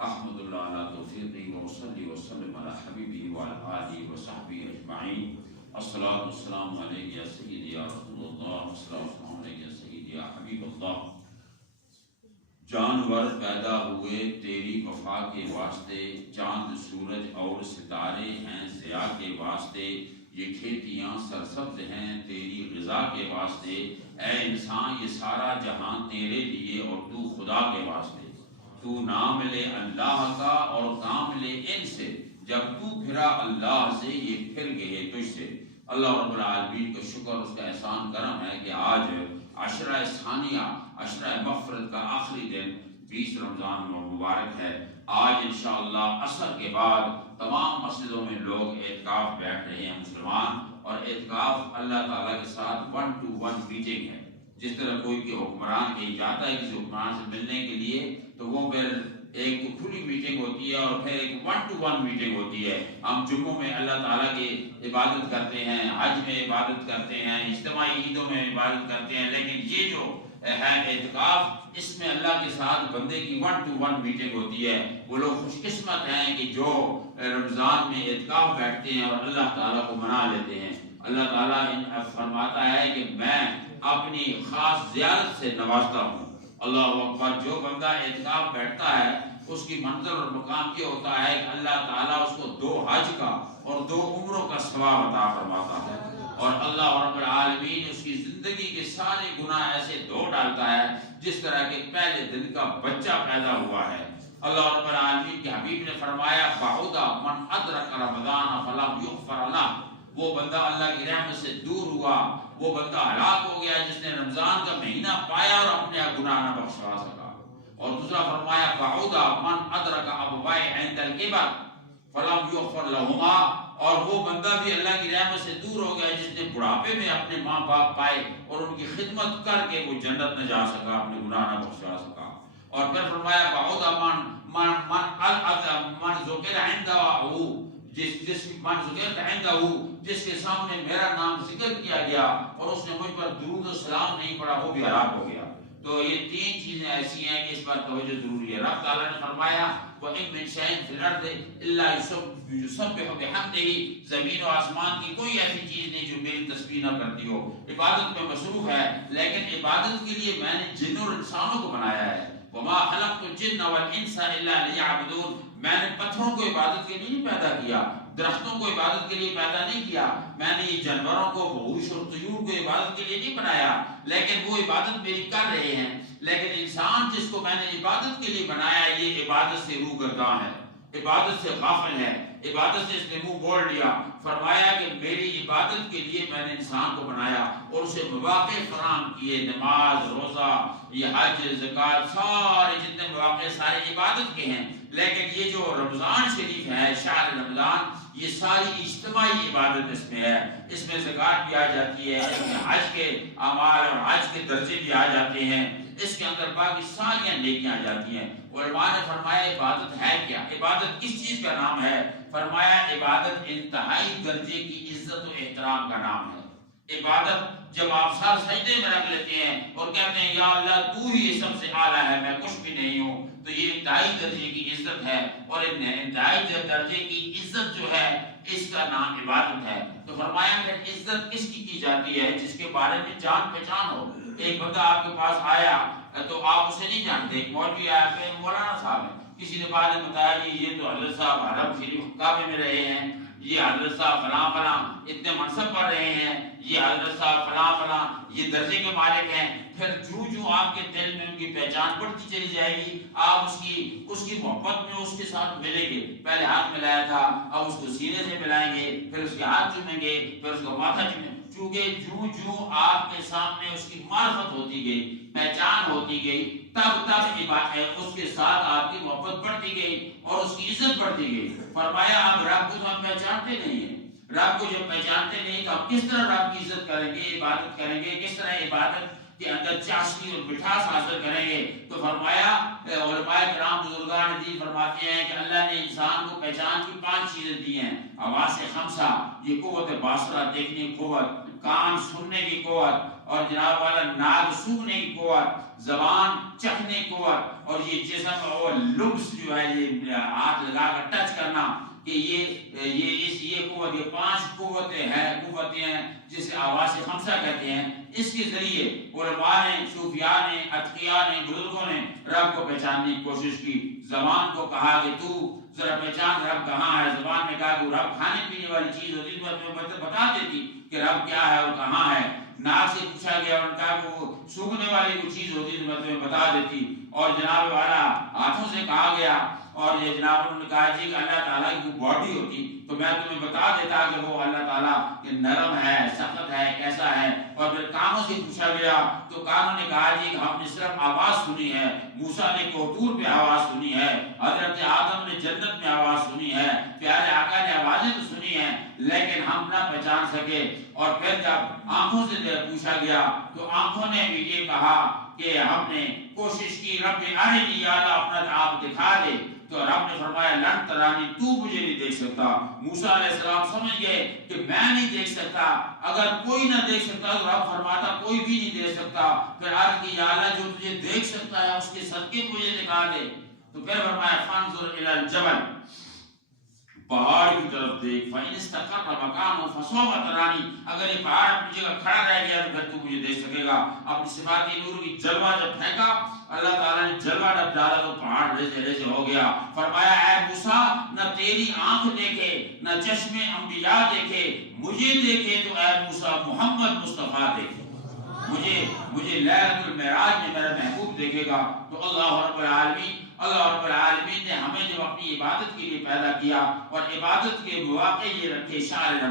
احمد اللہ علی توفیقی وصلی وسلم علی حبیبی وعلی آلہ وصحبہ اجمعین۔ الصلاۃ والسلام علیک یا سیدی یا رسول اللہ، الصلاۃ والسلام علیک یا سیدی یا حبیب اللہ۔ جانور پیدا ہوئے تیری وفا کے واسطے، چاند سورج اور ستارے ہیں ضیاء کے واسطے، یہ کھیتیاں سرسبز ہیں تیری غذا کے واسطے، اے انسان یہ سارا جہان تیرے لیے اور تو خدا کے واسطے۔ تو نام لے اللہ کا اور کام لے ان سے، جب تو پھرا اللہ سے یہ پھر گئے تجھ سے۔ اللہ رب العالمین کا شکر، اس کا احسان کرم ہے کہ آج عشرہ ثانیہ، عشرہ مغفرت کا آخری دن 20 رمضان مبارک ہے۔ آج انشاءاللہ عصر کے بعد تمام مسجدوں میں لوگ اعتکاف بیٹھ رہے ہیں مسلمان، اور اعتکاف اللہ تعالیٰ کے ساتھ 1 to 1 میٹنگ ہے۔ جس طرح کوئی کہ حکمران کہیں جاتا ہے کسی حکمران سے ملنے کے لیے، تو وہ پھر ایک تو کھلی میٹنگ ہوتی ہے اور پھر ایک 1 to 1 میٹنگ ہوتی ہے۔ ہم جمعوں میں اللہ تعالیٰ کی عبادت کرتے ہیں، حج میں عبادت کرتے ہیں، اجتماعی عیدوں میں عبادت کرتے ہیں، لیکن یہ جو ہے اعتکاف، اس میں اللہ کے ساتھ بندے کی 1 to 1 میٹنگ ہوتی ہے۔ وہ لوگ خوش قسمت ہیں کہ جو رمضان میں اعتکاف بیٹھتے ہیں اور اللہ تعالیٰ کو منا لیتے ہیں۔ اللہ تعالیٰ فرماتا ہے کہ میں اپنی خاص زیارت سے نوازتا ہوں۔ اللہ اکبر۔ جو بندہ اعتکاف بیٹھتا ہے اس کی منزل اور مقام یہ ہوتا ہے کہ اللہ تعالیٰ اس کو 2 حج کا اور 2 عمروں کا ثواب عطا فرماتا ہے، اور اللہ رب العالمین اس کی زندگی کے سارے گناہ ایسے دھو ڈالتا ہے جس طرح کہ پہلے دن کا بچہ پیدا ہوا ہے۔ اللہ رب العالمین کے حبیب نے فرمایا بعد من ادرک رمضان فلم یغفر لہ، وہ بندہ اللہ کی رحمت سے دور ہوا، وہ بندہ ہلاک ہو گیا جس نے رمضان کا مہینہ پایا اور اپنے گناہ نہ بخشوا سکا۔ اور دوسرا فرمایا بعد من ادرک ابوائے عند الکبر فلم یغفر لہما، اور وہ بندہ بھی اللہ کی رحمت سے دور ہو گیا جس نے بڑھاپے میں اپنے ماں باپ پائے اور ان کی خدمت کر کے وہ جنت نہ جا سکا، اپنے گناہ نہ بخشوا سکا۔ اور پھر فرمایا بعد من ذکر عندہ، جس کے سامنے میرا نام ذکر کیا گیا اور اس نے مجھ پر درود و سلام نہیں پڑھا، وہ بھی ہلاک ہو گیا۔ تو یہ 3 چیزیں ایسی ہیں کہ اس پر توجہ ضروری ہے۔ رب تعالیٰ نے فرمایا وَإِن مِّن شَيْءٍ فِي الْأَرْضِ إِلَّا يُسَبِّحُ بِحَمْدِهِ، زمین و آسمان کی کوئی ایسی چیز نہیں جو میری تسبیح نہ کرتی ہو۔ عبادت میں مصروف ہے، لیکن عبادت کے لیے میں نے جن اور انسانوں کو بنایا ہے۔ وَمَا خَلَقْتُ الْجِنَّ وَالْإِنسَ إِلَّا لِيَعْبُدُونِ، میں نے پتھروں کو عبادت کے لیے نہیں پیدا کیا، درختوں کو عبادت کے لیے پیدا نہیں کیا، میں نے یہ جانوروں کو، وحوش اور طیور کو عبادت کے لیے نہیں بنایا، لیکن وہ عبادت میری کر رہے ہیں۔ لیکن انسان جس کو میں نے عبادت کے لیے بنایا، یہ عبادت سے روگرداں ہے، عبادت سے غافل ہے، عبادت سے اس نے منہ موڑ لیا۔ فرمایا کہ میری عبادت کے لیے میں نے انسان کو بنایا اور اسے مواقع فراہم کیے، نماز، روزہ، یہ حج، زکوٰۃ، سارے جتنے مواقع سارے عبادت کے ہیں۔ لیکن یہ جو رمضان شریف ہے، شہر رمضان، یہ ساری اجتماعی عبادت اس میں ہے۔ اس میں زکوٰۃ بھی آ جاتی ہے، اس میں حج کے اعمال اور حج کے درجے بھی آ جاتے ہیں، اس کے اندر باقی ساری نیکیاں آ جاتی ہیں۔ علماء نے فرمایا عبادت ہے کیا؟ عبادت کس چیز کا نام ہے؟ فرمایا عبادت انتہائی درجے کی عزت و احترام کا نام ہے۔ عبادت جب آپ سر سجدے میں رکھ لیتے ہیں اور کہتے ہیں یا اللہ تو ہی سب سے اعلیٰ ہے، میں کچھ بھی نہیں ہوں، تو یہ انتہائی درجے کی عزت ہے، اور انتہائی درجے کی عزت جو ہے اس کا نام عبادت ہے۔ تو فرمایا کہ عزت کس کی جاتی ہے؟ جس کے بارے میں جان پہچان ہو۔ ایک بندہ آپ کے پاس آیا تو آپ اسے نہیں جانتے، ایک مولوی آیا کہ مولانا صاحب ہے، کسی نے بعد میں بتایا کہ یہ تو حضرت صاحب حرم شریف کعبے میں رہے ہیں، یہ حضرت صاحب فلاں فلاں اتنے منصب پر رہے ہیں، یہ حضرت صاحب فلاں فلاں یہ درجے کے مالک ہیں۔ پھر جو آپ کے دل میں ان کی پہچان بڑھتی چلی جائے گی، آپ اس کی محبت میں اس کے ساتھ ملیں گے۔ پہلے ہاتھ ملایا تھا، اب اس کو سینے سے ملائیں گے، پھر اس کے ہاتھ چومیں گے، پھر اس کو ماتھا چومیں گے۔ چونکہ جو آپ کے سامنے اس کی معرفت ہوتی گئی، پہچان ہوتی گئی، تب اس کے ساتھ آپ کی محبت بڑھتی گئی اور اس کی عزت بڑھتی گئی۔ فرمایا اب رب کو ہم پہچانتے نہیں ہیں، رب کو جب پہچانتے نہیں تو ہم کس طرح رب کی عزت کریں گے، عبادت کریں گے، کس طرح عبادت کے اندر چاشنی اور مٹھاس حاصل کریں گے؟ تو فرمایا علماء کرام بزرگان دین فرماتے ہیں کہ اللہ نے انسان کو پہچان کی 5 چیزیں دی ہیں۔ حواس خمسہ، یہ قوت باصرہ، دیکھنے کی قوت، کان سننے کی قوت، اور جناب والا ناک سونگھنے کی قوت، زبان چکھنے قوت، اور یہ جسم اور لبس جو ہے یہ ہاتھ لگا کر ٹچ کرنا، کہ یہ قوت، یہ 5 قوتیں ہیں جسے آواز خمسہ کہتے ہیں. اس کے ذریعے علماء نے، صوفیاء نے، اتقیاء نے، بزرگوں نے رب کو پہچاننے کی کوشش کی. زبان کو کہا کہ تو ذرا پہچان رب کہاں ہے. زبان نے کہا کہ رب کھانے پینے والی چیز ہوتی تو میں بتا دیتی کہ رب کیا ہے اور کہاں ہے. ناک سے پوچھا گیا، انہوں نے کہا کہ وہ سونگھنے والی کوئی چیز ہوتی تو میں تمہیں بتا دیتی. اور جناب والا ہاتھوں سے کہا گیا، اور یہ جناب انہوں نے کہا جی کہ اللہ تعالیٰ کی کوئی باڈی ہوتی تو میں تمہیں بتا دیتا کہ وہ اللہ تعالیٰ کہ نرم ہے، سخت ہے، کیسا ہے. اور پھر کانوں سے پوچھا گیا تو کانوں نے کہا جی کہ ہم نے صرف آواز سنی ہے. موسیٰ نے کوہتور پہ آواز سنی ہے، حضرت آدم نے جنت میں آواز سنی ہے، پیارے آقا نے آوازیں تو سنی ہیں لیکن ہم نہ پہچان سکے. اور پھر جب آنکھوں سے پوچھا گیا تو آنکھوں نے بھی یہ کہا کہ ہم نے کوشش کی، رب ارنی، یا اللہ اپنا آپ دکھا دے. تو رب نے فرمایا لن ترانی، تو مجھے نہیں دیکھ سکتا. موسیٰ علیہ السلام سمجھ گئے کہ میں نہیں دیکھ سکتا. اگر کوئی نہ دیکھ سکتا تو رب فرماتا کوئی بھی نہیں دیکھ سکتا. پھر عرض کی یا اللہ جو تجھے دیکھ سکتا ہے اس کے صدقے مجھے دکھا دے. تو پھر فرمایا فانظر الی الجبل، پہاڑ کی طرف دیکھ، فَإِنِ اسْتَقَرَّ مَكَانُهُ فَسَوْفَ تَرَانِي، اگر یہ پہاڑ اپنی جگہ کھڑا رہ گیا تو پھر تو مجھے دیکھ سکے گا. اپنی صفات نور کی جلوہ جب پھینکا، اللہ تعالیٰ نے جلوہ جب ڈالا تو پہاڑ ریزے ریزے ہو گیا. فرمایا اے موسیٰ، نہ تیری آنکھ دیکھے نہ چشم انبیاء دیکھے، مجھے دیکھے تو اے موسیٰ محمد مصطفیٰ دیکھے. مجھے لیلۃ المعراج میں میرا محبوب دیکھے گا. تو اللہ رب العالمین نے ہمیں جو اپنی عبادت کے لیے پیدا کیا اور عبادت کے مواقع یہ رکھے، شعائر